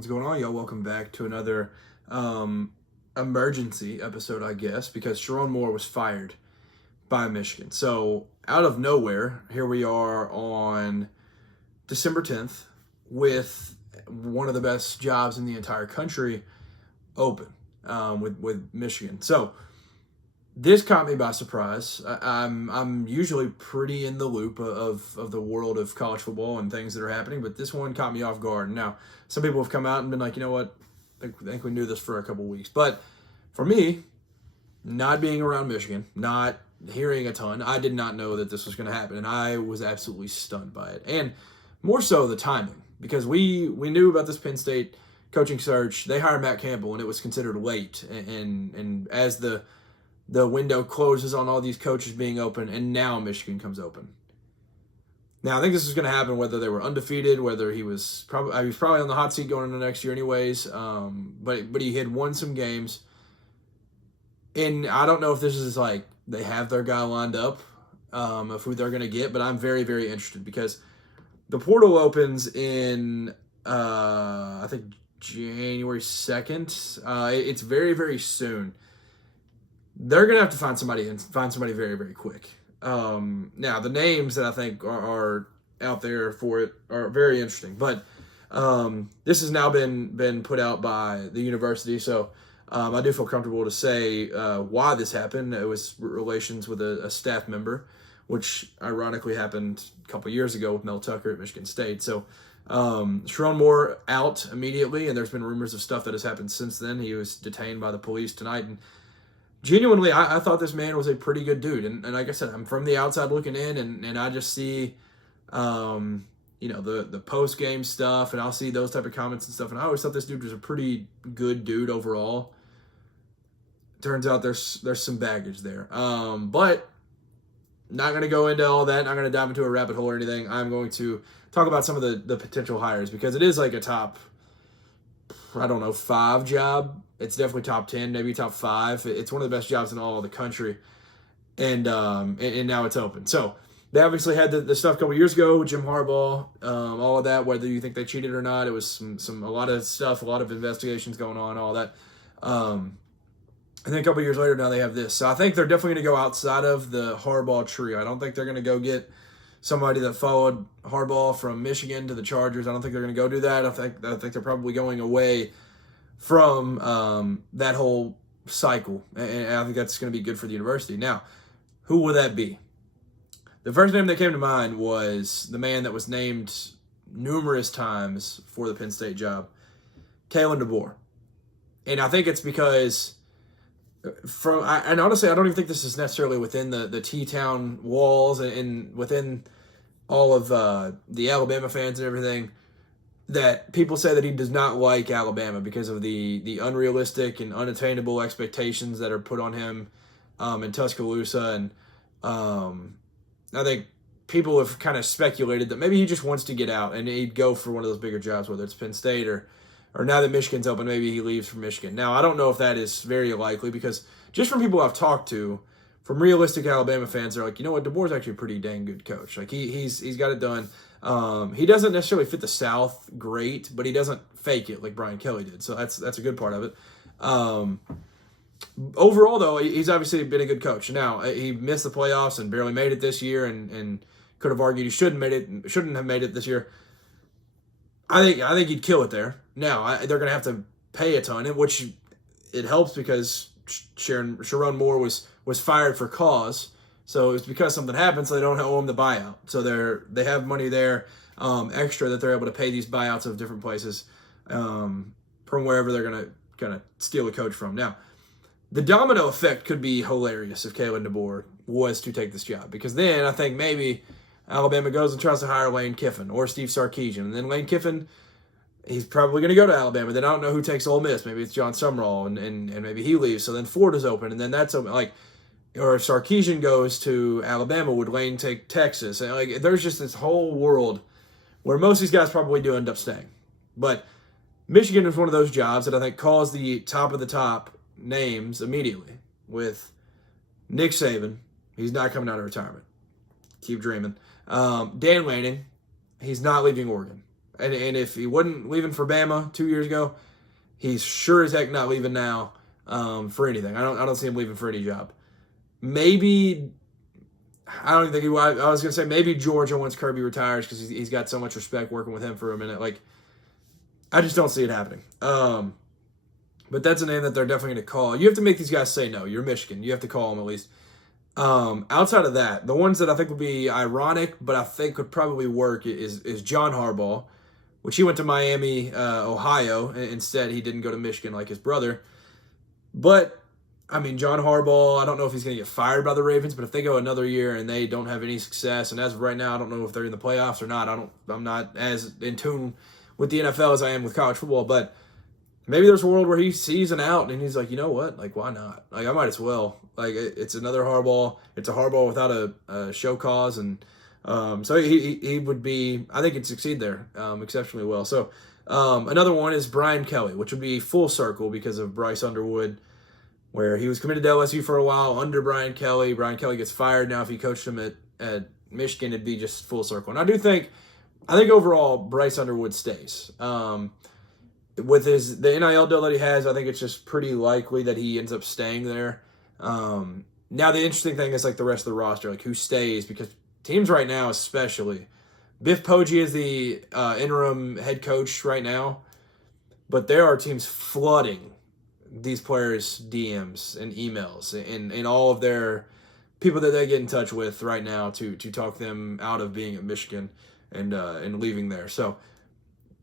What's going on, y'all? Welcome back to another emergency episode, I guess, because Sherrone Moore was fired by Michigan. So, out of nowhere, here we are on December 10th with one of the best jobs in the entire country open with Michigan. So, this caught me by surprise. I'm usually pretty in the loop of the world of college football and things that are happening, but this one caught me off guard. Now, some people have come out and been like, you know what, I think we knew this for a couple weeks. But for me, not being around Michigan, not hearing a ton, I did not know that this was going to happen, and I was absolutely stunned by it. And more so the timing, because we knew about this Penn State coaching search. They hired Matt Campbell, and it was considered late. And as the window closes on all these coaches being open, and now Michigan comes open. Now, I think this is going to happen whether they were undefeated, whether he was probably on the hot seat going into next year anyways, but he had won some games. And I don't know if this is like they have their guy lined up of who they're going to get, but I'm very, very interested because the portal opens in, I think, January 2nd. It's very, very soon. They're going to have to find somebody very, very quick. Now, the names that I think are out there for it are very interesting, but this has now been put out by the university, so I do feel comfortable to say why this happened. It was relations with a staff member, which ironically happened a couple years ago with Mel Tucker at Michigan State. So Sherrone Moore out immediately, and there's been rumors of stuff that has happened since then. He was detained by the police tonight, and genuinely, I thought this man was a pretty good dude. And like I said, I'm from the outside looking in, and I just see, the post-game stuff, and I'll see those type of comments and stuff. And I always thought this dude was a pretty good dude overall. Turns out there's some baggage there. But not going to go into all that. Not going to dive into a rabbit hole or anything. I'm going to talk about some of the potential hires because it is like a top, 5 job. It's definitely top 10, maybe top 5. It's one of the best jobs in all of the country. And now it's open. So they obviously had the stuff a couple years ago with Jim Harbaugh, all of that, whether you think they cheated or not. It was a lot of stuff, a lot of investigations going on, all that. And then a couple years later, now they have this. So I think they're definitely going to go outside of the Harbaugh tree. I don't think they're going to go get somebody that followed Harbaugh from Michigan to the Chargers. I don't think they're going to go do that. I think they're probably going away from that whole cycle, and I think that's going to be good for the university. Now, who will that be? The first name that came to mind was the man that was named numerous times for the Penn State job, Kalen DeBoer. And I think it's because and honestly, I don't even think this is necessarily within the T-Town walls and within all of the Alabama fans and everything, that people say that he does not like Alabama because of the unrealistic and unattainable expectations that are put on him in Tuscaloosa. And I think people have kind of speculated that maybe he just wants to get out and he'd go for one of those bigger jobs, whether it's Penn State or now that Michigan's open, maybe he leaves for Michigan. Now, I don't know if that is very likely because just from people I've talked to, from realistic Alabama fans, they're like, you know what, DeBoer's actually a pretty dang good coach. Like he's got it done. He doesn't necessarily fit the South great, but he doesn't fake it like Brian Kelly did. So that's a good part of it. Overall, though, he's obviously been a good coach. Now, he missed the playoffs and barely made it this year, and could have argued he shouldn't have made it this year. I think he'd kill it there. Now, they're going to have to pay a ton, which it helps because Sherrone Moore was fired for cause. So it's because something happened, so they don't owe him the buyout. So they have money there extra that they're able to pay these buyouts of different places from wherever they're gonna steal a coach from. Now, the domino effect could be hilarious if Kalen DeBoer was to take this job, because then I think maybe Alabama goes and tries to hire Lane Kiffin or Steve Sarkisian, and then Lane Kiffin, he's probably going to go to Alabama. Then I don't know who takes Ole Miss. Maybe it's John Sumrall, and maybe he leaves. So then Florida's open, and then that's open. Or if Sarkisian goes to Alabama, would Lane take Texas? And there's just this whole world where most of these guys probably do end up staying. But Michigan is one of those jobs that I think calls the top of the top names immediately. With Nick Saban, he's not coming out of retirement. Keep dreaming. Dan Lanning, he's not leaving Oregon. And if he wasn't leaving for Bama 2 years ago, he's sure as heck not leaving now for anything. I don't see him leaving for any job. Maybe I don't even think he. I was gonna say maybe Georgia once Kirby retires because he's got so much respect working with him for a minute. Like I just don't see it happening. But that's a name that they're definitely going to call. You have to make these guys say no. You're Michigan. You have to call them at least. Outside of that, the ones that I think would be ironic, but I think could probably work is John Harbaugh, which he went to Miami, Ohio. Instead, he didn't go to Michigan like his brother. But, I mean, John Harbaugh, I don't know if he's going to get fired by the Ravens, but if they go another year and they don't have any success, and as of right now, I don't know if they're in the playoffs or not. I'm not as in tune with the NFL as I am with college football, but maybe there's a world where he sees an out and he's like, you know what? Like, why not? Like, I might as well. Like, it's another Harbaugh. It's a Harbaugh without a show cause. And so he would be, I think he'd succeed there exceptionally well. So another one is Brian Kelly, which would be full circle because of Bryce Underwood, where he was committed to LSU for a while under Brian Kelly. Brian Kelly gets fired. Now if he coached him at Michigan, it'd be just full circle. And I think overall Bryce Underwood stays. With the NIL deal that he has, I think it's just pretty likely that he ends up staying there. Now, the interesting thing is like the rest of the roster, like who stays, because teams right now, especially, Biff Poggi is the interim head coach right now, but there are teams flooding these players' DMs and emails and all of their people that they get in touch with right now to talk them out of being at Michigan and leaving there. So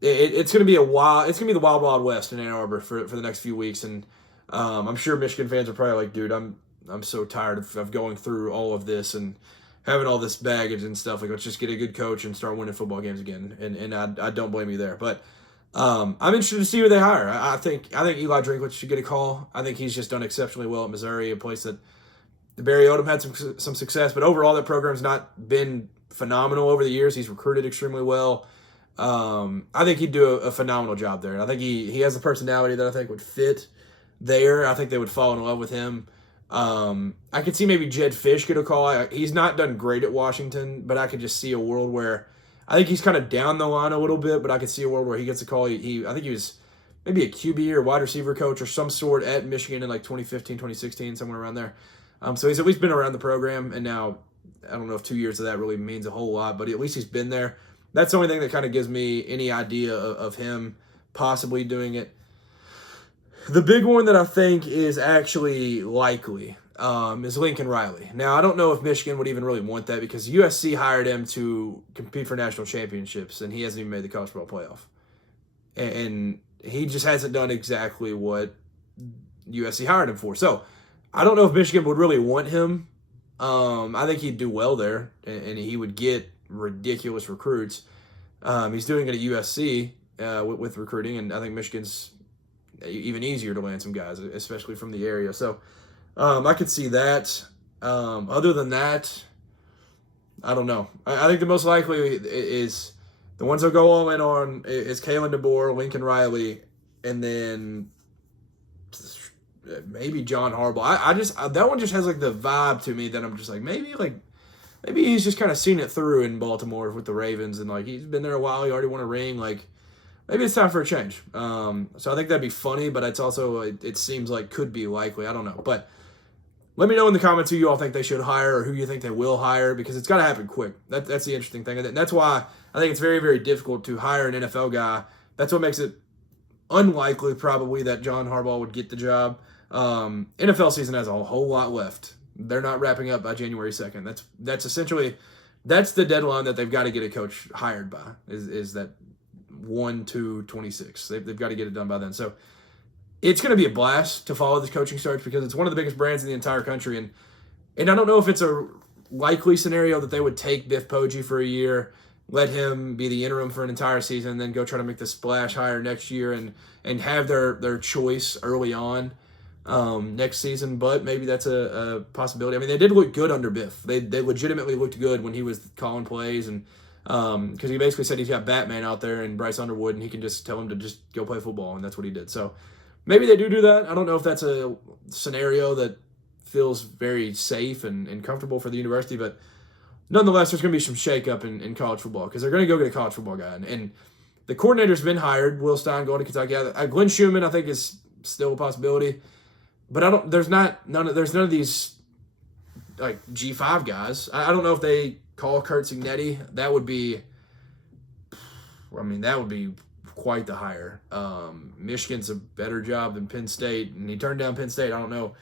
it's going to be the wild, wild west in Ann Arbor for the next few weeks, and I'm sure Michigan fans are probably like, dude, I'm so tired of going through all of this and having all this baggage and stuff. Like, let's just get a good coach and start winning football games again. And I don't blame you there, but I'm interested to see who they hire. I think Eli Drinkwitz should get a call. I think he's just done exceptionally well at Missouri, a place that Barry Odom had some success, but overall that program's not been phenomenal over the years. He's recruited extremely well. I think he'd do a phenomenal job there. And I think he has the personality that I think would fit there. I think they would fall in love with him. I could see maybe Jed Fish get a call. He's not done great at Washington, but I could just see a world where I think he's kind of down the line a little bit, but I could see a world where he gets a call. I think he was maybe a QB or wide receiver coach or some sort at Michigan in like 2015, 2016, somewhere around there. So he's at least been around the program, and now I don't know if 2 years of that really means a whole lot, but at least he's been there. That's the only thing that kind of gives me any idea of him possibly doing it. The big one that I think is actually likely is Lincoln Riley. Now, I don't know if Michigan would even really want that because USC hired him to compete for national championships, and he hasn't even made the college football playoff. And he just hasn't done exactly what USC hired him for. So I don't know if Michigan would really want him. I think he'd do well there, and he would get ridiculous recruits. He's doing it at USC with recruiting, and I think Michigan's even easier to land some guys, especially from the area. So I could see that. Other than that, I don't know. I think the most likely is the ones that go all in on is Kalen DeBoer, Lincoln Riley, and then maybe John Harbaugh. I just that one just has like the vibe to me that I'm just like maybe he's just kind of seen it through in Baltimore with the Ravens, and like he's been there a while. He already won a ring. Like maybe it's time for a change. So I think that'd be funny, but it's also it seems like could be likely. I don't know, but let me know in the comments who you all think they should hire or who you think they will hire, because it's got to happen quick. That's the interesting thing, and that's why I think it's very, very difficult to hire an NFL guy. That's what makes it unlikely probably that John Harbaugh would get the job. NFL season has a whole lot left. They're not wrapping up by January 2nd. That's essentially the deadline that they've got to get a coach hired by is that 1/2/26. They've got to get it done by then. So it's going to be a blast to follow this coaching search because it's one of the biggest brands in the entire country. And I don't know if it's a likely scenario that they would take Biff Poggi for a year, let him be the interim for an entire season, and then go try to make the splash hire next year and have their choice early on next season. But maybe that's a possibility. I mean, they did look good under Biff. They legitimately looked good when he was calling plays, and because he basically said he's got Batman out there and Bryce Underwood, and he can just tell him to just go play football, and that's what he did. So maybe they do that. I don't know if that's a scenario that feels very safe and comfortable for the university, but nonetheless, there's going to be some shakeup in college football because they're going to go get a college football guy. And The coordinator's been hired. Will Stein going to Kentucky. Glenn Schumann, I think, is still a possibility. But there's none of these like G5 guys. I don't know if they call Kurt Cignetti. That would be quite the hire. Michigan's a better job than Penn State, and he turned down Penn State. I don't know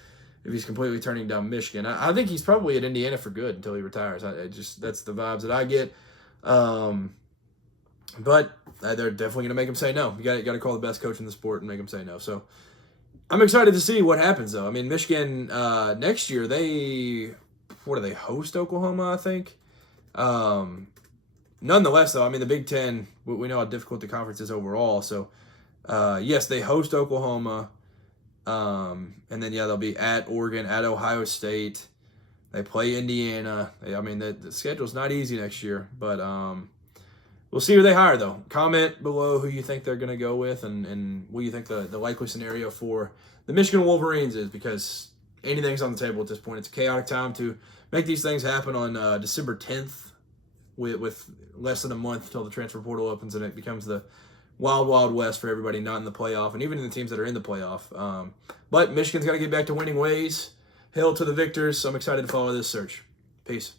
if he's completely turning down Michigan. I think he's probably at Indiana for good until he retires. That's the vibes that I get. But they're definitely going to make him say no. You got to call the best coach in the sport and make him say no. So I'm excited to see what happens, though. I mean, Michigan next year, they host Oklahoma, I think. Nonetheless, though, I mean, the Big Ten, we know how difficult the conference is overall. So, yes, they host Oklahoma. And then, they'll be at Oregon, at Ohio State. They play Indiana. The schedule's not easy next year. But we'll see who they hire, though. Comment below who you think they're going to go with and what you think the likely scenario for the Michigan Wolverines is, because anything's on the table at this point. It's a chaotic time to make these things happen on December 10th. With less than a month until the transfer portal opens, and it becomes the wild, wild west for everybody not in the playoff, and even in the teams that are in the playoff. But Michigan's got to get back to winning ways. Hail to the victors. So I'm excited to follow this search. Peace.